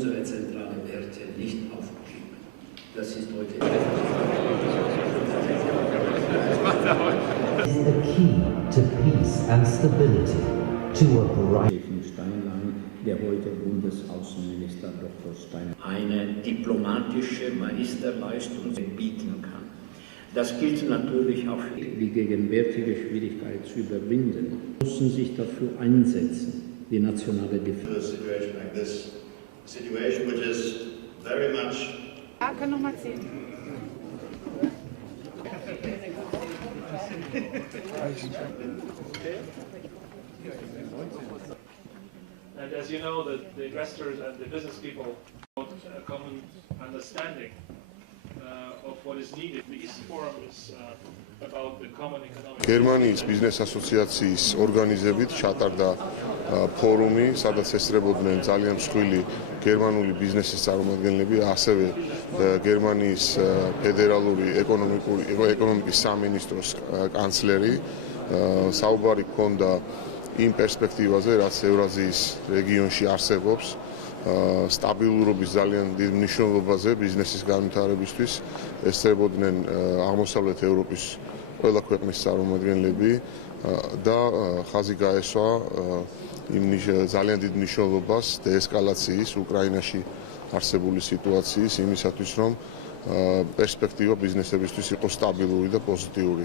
unsere zentralen Werte nicht aufgegeben. Das ist heute is the key to peace and stability to a bright Steinlein, der heute Bundesaußenminister Dr. Stein eine diplomatische Meisterleistung bieten kann. Das gilt natürlich auch für die gegenwärtige Schwierigkeit zu überwinden, müssen sich dafür einsetzen, die nationale Defense. A situation like this, a situation which is very much. Kann noch mal sehen. And as you know, the investors and the business people want a common understanding of what is needed. The East Forum is about the common economic. გერმანიის ბიზნეს ასოციაციის ორგანიზებით ჩატარდა ფორუმი, სადაც ესწრებოდნენ ძალიან მსხვილი გერმანული ბიზნესის წარმომადგენლები, ასევე გერმანიის ფედერალური ეკონომიკის სამინისტროს კანცლერი. საუბარი ჰქონდა იმ პერსპექტივაზე, რაც ევრაზიის რეგიონში არსებობს, სტაბილურობის ძალიან დიდ მნიშვნელობაზე ბიზნესის განვითარებისთვის. ესწრებოდნენ აღმოსავლეთ ევროპის ყველა ქვეყნის წარმომადგენლები და ხაზი გაესვა იმ ძალიან დიდ მნიშვნელობას დეესკალაციის უკრაინაში არსებული სიტუაციის იმისათვის, რომ პერსპექტივა ბიზნესებისთვის იყოს სტაბილური და პოზიტიური.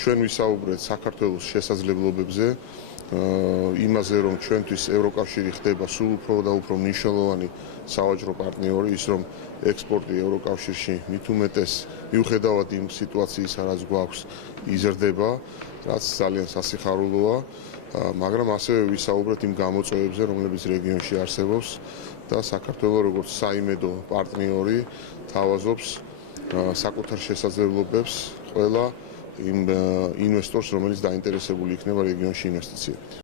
ჩვენ ვისაუბრეთ საქართველოს შესაძლებლობებზე, იმაზე, რომ ჩვენთვის ევროკავშირი ხდება სულ უფრო და უფრო მნიშვნელოვანი სავაჭრო პარტნიორი, ის რომ ექსპორტი ევროკავშირში მით უმეტეს მიუხედავად იმ სიტუაციისა, რაც გვაქვს, იზრდება, რაც ძალიან სასიხარულოა, მაგრამ ასევე ვისაუბრეთ იმ გამოწვევებზე, რომლებიც რეგიონში არსებობს და საქართველო როგორც საიმედო პარტნიორი თავაზობს საკუთარ შესაძლებლობებს ყველა იმ ინვესტორს, რომელიც დაინტერესებული იქნება რეგიონში ინვესტიციებით.